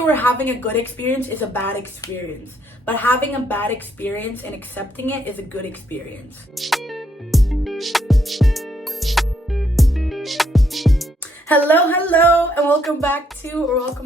you or having a good experience is a bad experience, but having a bad experience and accepting it is a good experience. Hello, and welcome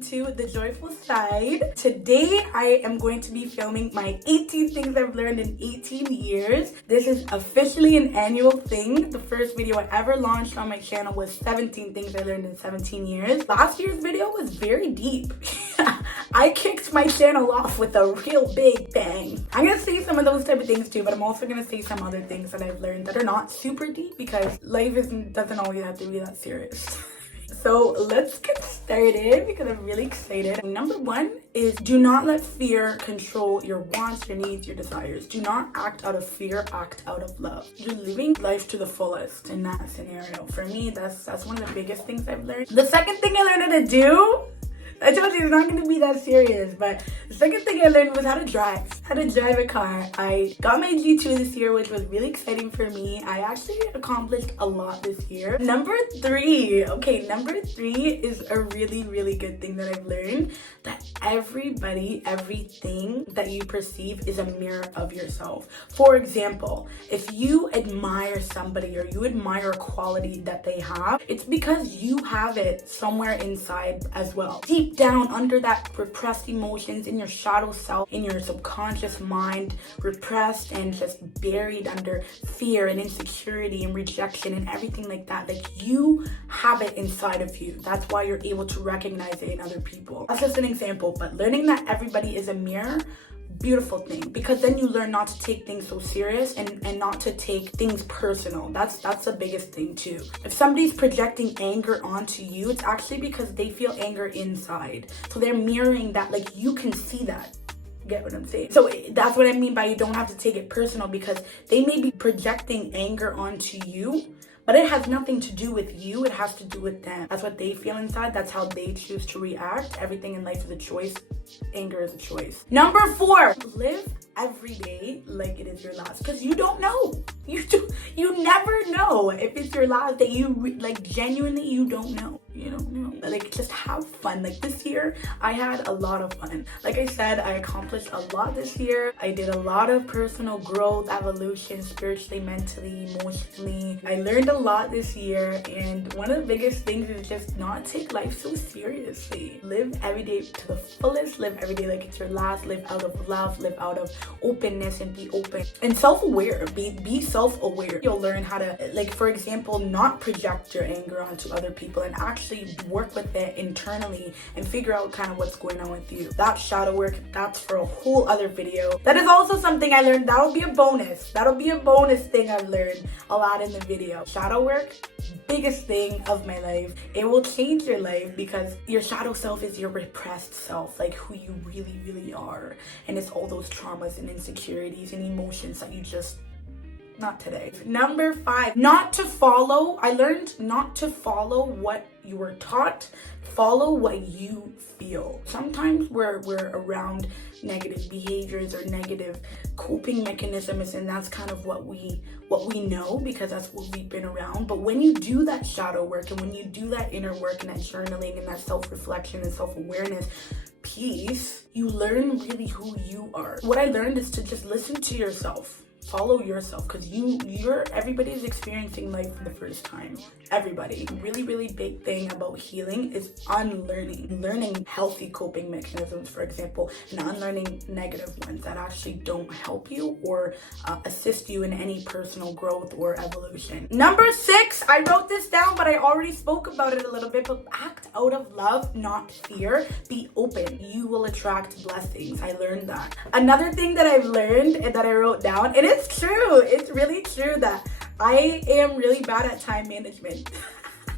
to The Joyful Side. Today, I am going to be filming my 18 things I've learned in 18 years. This is officially an annual thing. The first video I ever launched on my channel was 17 things I learned in 17 years. Last year's video was very deep. I kicked my channel off with a real big bang. I'm gonna say some of those type of things too, but I'm also gonna say some other things that I've learned that are not super deep because life doesn't always have to be that serious. So let's get started because I'm really excited. Number one is do not let fear control your wants, your needs, your desires. Do not act out of fear, act out of love. You're living life to the fullest in that scenario. For me, that's one of the biggest things I've learned. The second thing I learned how to do, I told you it's not going to be that serious, but the second thing I learned was how to drive a car. I got my G2 this year, which was really exciting for me. I actually accomplished a lot this year. Number three is a really, really good thing that I've learned, that everything that you perceive is a mirror of yourself. For example, if you admire somebody or you admire a quality that they have, it's because you have it somewhere inside as well. Deep down under that repressed emotions in your shadow self, in your subconscious mind, repressed and just buried under fear and insecurity and rejection and everything like that. Like, you have it inside of you. That's why you're able to recognize it in other people. That's just an example, but learning that everybody is a mirror, beautiful thing, because then you learn not to take things so serious and not to take things personal. That's the biggest thing too. If somebody's projecting anger onto you, it's actually because they feel anger inside, so they're mirroring that. Like, you can see that. Get what I'm saying? So that's what I mean by you don't have to take it personal, because they may be projecting anger onto you, but it has nothing to do with you. It has to do with them. That's what they feel inside. That's how they choose to react. Everything in life is a choice. Anger is a choice. Number 4, live every day like it is your last, because you don't know. You never know if it's your last day. Genuinely, you don't know. You don't know. Like, just have fun. Like, this year, I had a lot of fun. Like I said, I accomplished a lot this year. I did a lot of personal growth, evolution, spiritually, mentally, emotionally. I learned a lot this year, and one of the biggest things is just not take life so seriously. Live every day to the fullest. Live every day like it's your last. Live out of love. Live out of openness, and be open and self-aware. Be self-aware. You'll learn how to, like, for example, not project your anger onto other people and actually work with it internally and figure out kind of what's going on with you. That's shadow work. That's for a whole other video. That is also something I learned. That'll be a bonus thing I've learned a lot in the video. Shadow work, biggest thing of my life. It will change your life, because your shadow self is your repressed self, like who you really, really are. And it's all those traumas and insecurities and emotions that you just not today. Number 5, not to follow. I learned not to follow what you were taught. Follow what you feel. Sometimes we're around negative behaviors or negative coping mechanisms, and that's kind of what we know, because that's what we've been around. But when you do that shadow work, and when you do that inner work and that journaling and that self-reflection and self-awareness piece, you learn really who you are. What I learned is to just listen to yourself. Follow yourself, because everybody is experiencing life for the first time. Everybody. Really, really big thing about healing is unlearning. Learning healthy coping mechanisms, for example, and unlearning negative ones that actually don't help you or assist you in any personal growth or evolution. Number 6, I wrote this down, but I already spoke about it a little bit, but act out of love, not fear. Be open. You will attract blessings. I learned that. Another thing that I've learned and that I wrote down, and it's true. It's really true that I am really bad at time management.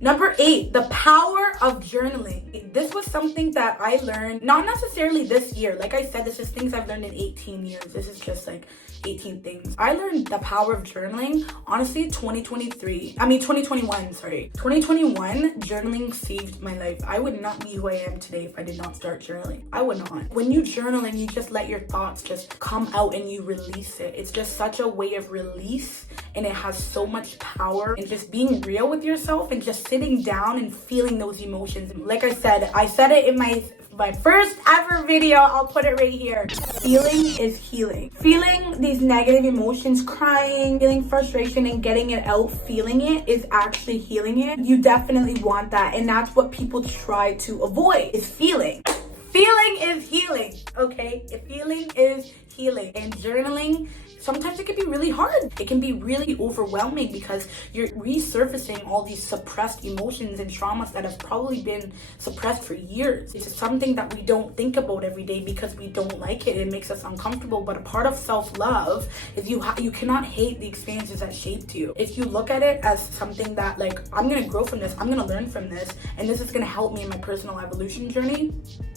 Number 8, the power of journaling. This was something that I learned, not necessarily this year. Like I said, this is things I've learned in 18 years. This is just like 18 things. I learned the power of journaling, honestly, 2021, sorry. 2021, journaling saved my life. I would not be who I am today if I did not start journaling. I would not. When you journal and you just let your thoughts just come out and you release it, it's just such a way of release, and it has so much power in just being real with yourself and just sitting down and feeling those emotions. Like I said it in my My first ever video, I'll put it right here. Feeling is healing. Feeling these negative emotions, crying, feeling frustration and getting it out, feeling it is actually healing it. You definitely want that, and that's what people try to avoid, is feeling. Feeling is healing, okay? Feeling is healing. And journaling, sometimes it can be really hard. It can be really overwhelming because you're resurfacing all these suppressed emotions and traumas that have probably been suppressed for years. It's something that we don't think about every day because we don't like it. It makes us uncomfortable. But a part of self-love is you cannot hate the experiences that shaped you. If you look at it as something that, like, I'm gonna grow from this, I'm gonna learn from this, and this is gonna help me in my personal evolution journey,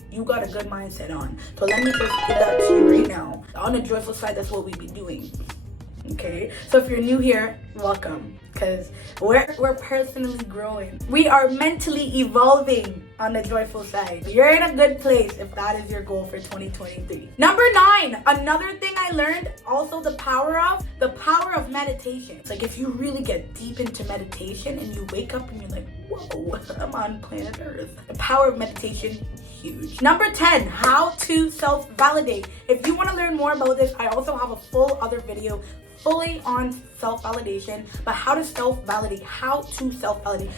you got a good mindset on. So let me just give that to you right now. On the joyful side, that's what we be doing. Okay, so if you're new here, welcome, because we're personally growing. We are mentally evolving on the joyful side. You're in a good place if that is your goal for 2023. Number 9, another thing I learned, also the power of meditation. It's like if you really get deep into meditation and you wake up and you're like, whoa, I'm on planet Earth. The power of meditation, huge. Number 10, how to self-validate. If you want to learn more about this, I also have a full other video fully on self-validation, but how to self-validate,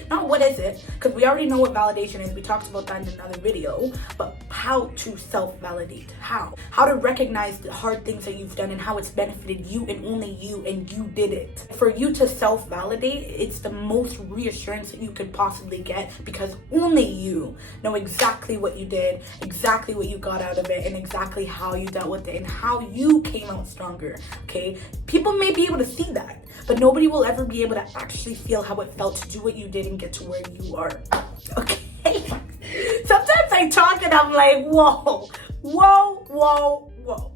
not what is it, because we already know what validation is. We talked about that in another video, but how to self-validate, how to recognize the hard things that you've done and how it's benefited you and only you, and you did it. For you to self-validate, it's the most reassurance that you could possibly get, because only you know exactly what you did, exactly what you got out of it, and exactly how you dealt with it and how you came out stronger. Okay, people may be able to see that, but nobody will ever be able to actually feel how it felt to do what you did and get to where you are. Okay. Sometimes I talk and I'm like, whoa.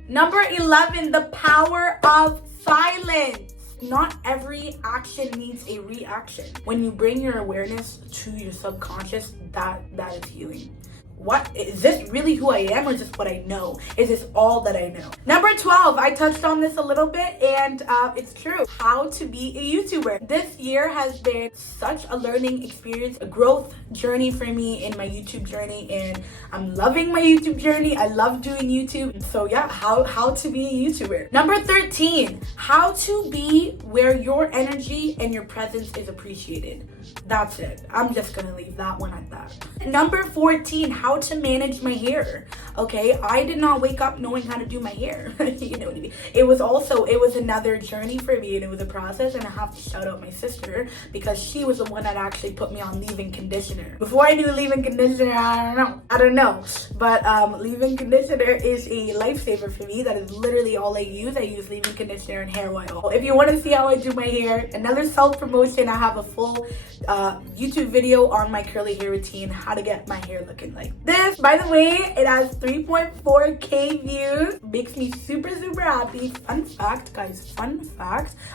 Number 11, the power of silence. Not every action needs a reaction. When you bring your awareness to your subconscious, that is healing. What is this really who I am, or is this what I know? Is this all that I know? Number 12, I touched on this a little bit, and it's true. How to be a YouTuber. This year has been such a learning experience, a growth journey for me in my YouTube journey, and I'm loving my YouTube journey. I love doing YouTube. So yeah, how to be a YouTuber. Number 13, how to be where your energy and your presence is appreciated. That's it. I'm just gonna leave that one at that. Number 14, how to manage my hair. Okay, I did not wake up knowing how to do my hair. You know what I mean? It was another journey for me, and it was a process, and I have to shout out my sister because she was the one that actually put me on leave-in conditioner. Before I knew leave-in conditioner, I don't know. But leave-in conditioner is a lifesaver for me. That is literally all I use. I use leave-in conditioner and hair oil. If you want to see how I do my hair, another self-promotion, I have a full YouTube video on my curly hair routine, how to get my hair looking like this. By the way, it has 3.4k views. Makes me super happy. Fun fact, guys,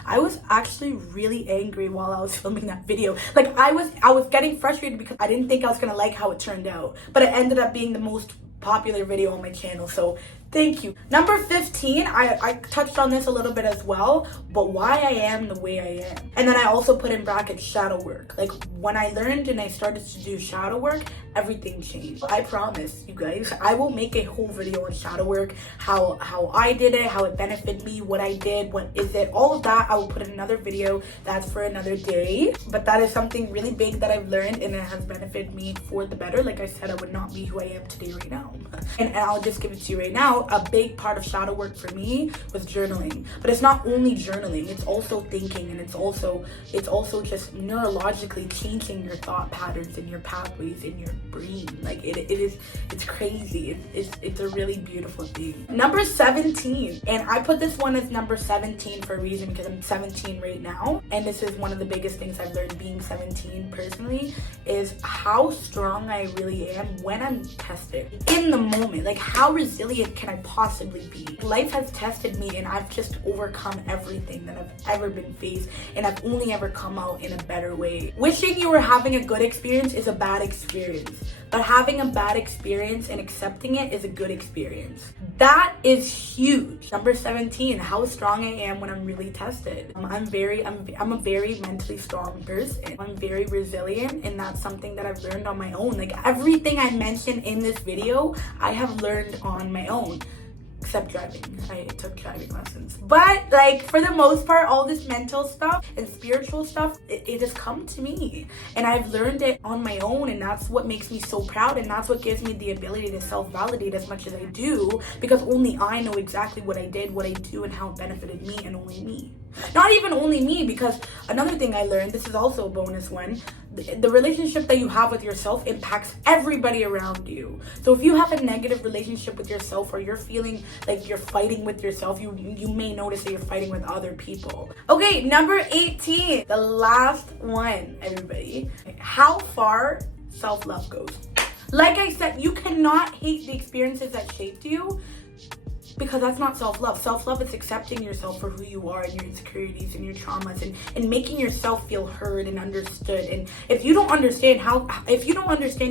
I was actually really angry while I was filming that video. Like, I was getting frustrated because I didn't think I was gonna like how it turned out, but it ended up being the most popular video on my channel, so thank you. Number 15, I touched on this a little bit as well, but why I am the way I am. And then I also put in brackets shadow work. Like, when I learned and I started to do shadow work, everything changed. I promise you guys, I will make a whole video on shadow work, how I did it, how it benefited me, what I did, what is it, all of that. I will put in another video. That's for another day, but that is something really big that I've learned, and it has benefited me for the better. Like I said, I would not be who I am today right now. And I'll just give it to you right now. A big part of shadow work for me was journaling, but it's not only journaling, it's also thinking, and it's also just neurologically changing your thought patterns and your pathways in your brain. Like, it's crazy. It's a really beautiful thing. Number 17, and I put this one as number 17 for a reason, because I'm 17 right now, and this is one of the biggest things I've learned being 17 personally, is how strong I really am when I'm tested. In the moment, fulfillment. Like, how resilient can I possibly be? Life has tested me, and I've just overcome everything that I've ever been faced, and I've only ever come out in a better way. Wishing you were having a good experience is a bad experience, but having a bad experience and accepting it is a good experience. That is huge. Number 17, how strong I am when I'm really tested. I'm a very mentally strong person. I'm very resilient, and that's something that I've learned on my own. Like, everything I mentioned in this video, I have learned on my own. Except driving. I took driving lessons. But like, for the most part, all this mental stuff and spiritual stuff, it has come to me. And I've learned it on my own, and that's what makes me so proud, and that's what gives me the ability to self-validate as much as I do, because only I know exactly what I did, what I do, and how it benefited me, and only me. Not even only me, because another thing I learned, this is also a bonus one, the relationship that you have with yourself impacts everybody around you. So if you have a negative relationship with yourself, or you're feeling like you're fighting with yourself, you may notice that you're fighting with other people. Okay, number 18, the last one, everybody. How far self-love goes. Like I said, you cannot hate the experiences that shaped you, because that's not self-love. Self-love is accepting yourself for who you are, and your insecurities and your traumas, and making yourself feel heard and understood. And if you don't understand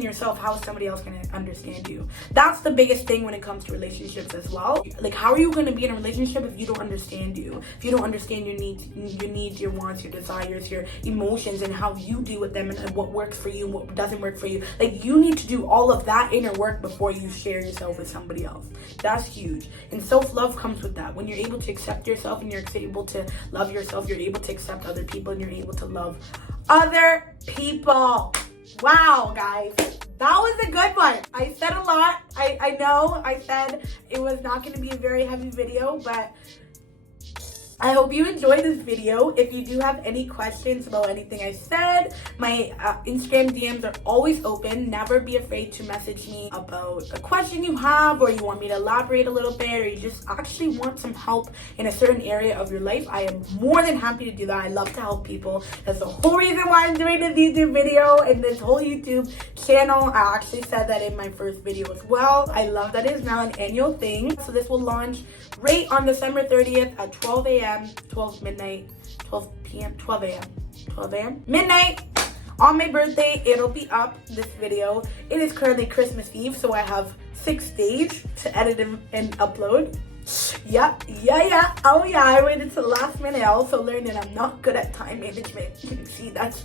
yourself, how is somebody else going to understand you? That's the biggest thing when it comes to relationships as well. Like, how are you going to be in a relationship if you don't understand you? If you don't understand your needs, your wants, your desires, your emotions, and how you deal with them, and what works for you and what doesn't work for you. Like, you need to do all of that inner work before you share yourself with somebody else. That's huge. And self-love comes with that. When you're able to accept yourself, and you're able to love yourself, you're able to accept other people, and you're able to love other people. Wow, guys. That was a good one. I said a lot. I know I said it was not going to be a very heavy video, but I hope you enjoyed this video. If you do have any questions about anything I said, my Instagram DMs are always open. Never be afraid to message me about a question you have, or you want me to elaborate a little bit, or you just actually want some help in a certain area of your life. I am more than happy to do that. I love to help people. That's the whole reason why I'm doing this YouTube video and this whole YouTube channel. I actually said that in my first video as well. I love that it is now an annual thing. So this will launch right on December 30th at 12 a.m. 12 a.m. midnight on my birthday. It'll be up, this video. It is currently Christmas Eve, so I have 6 days to edit and upload. Yeah. Oh yeah, I waited till the last minute. I also learned that I'm not good at time management. See, that's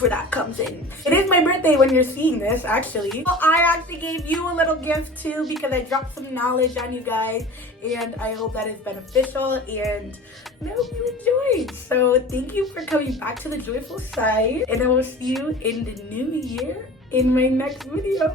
where that comes in. It is my birthday when you're seeing this, actually. Well, I actually gave you a little gift too, because I dropped some knowledge on you guys, and I hope that is beneficial, and I hope you enjoyed. So thank you for coming back to the joyful side, and I will see you in the new year in my next video.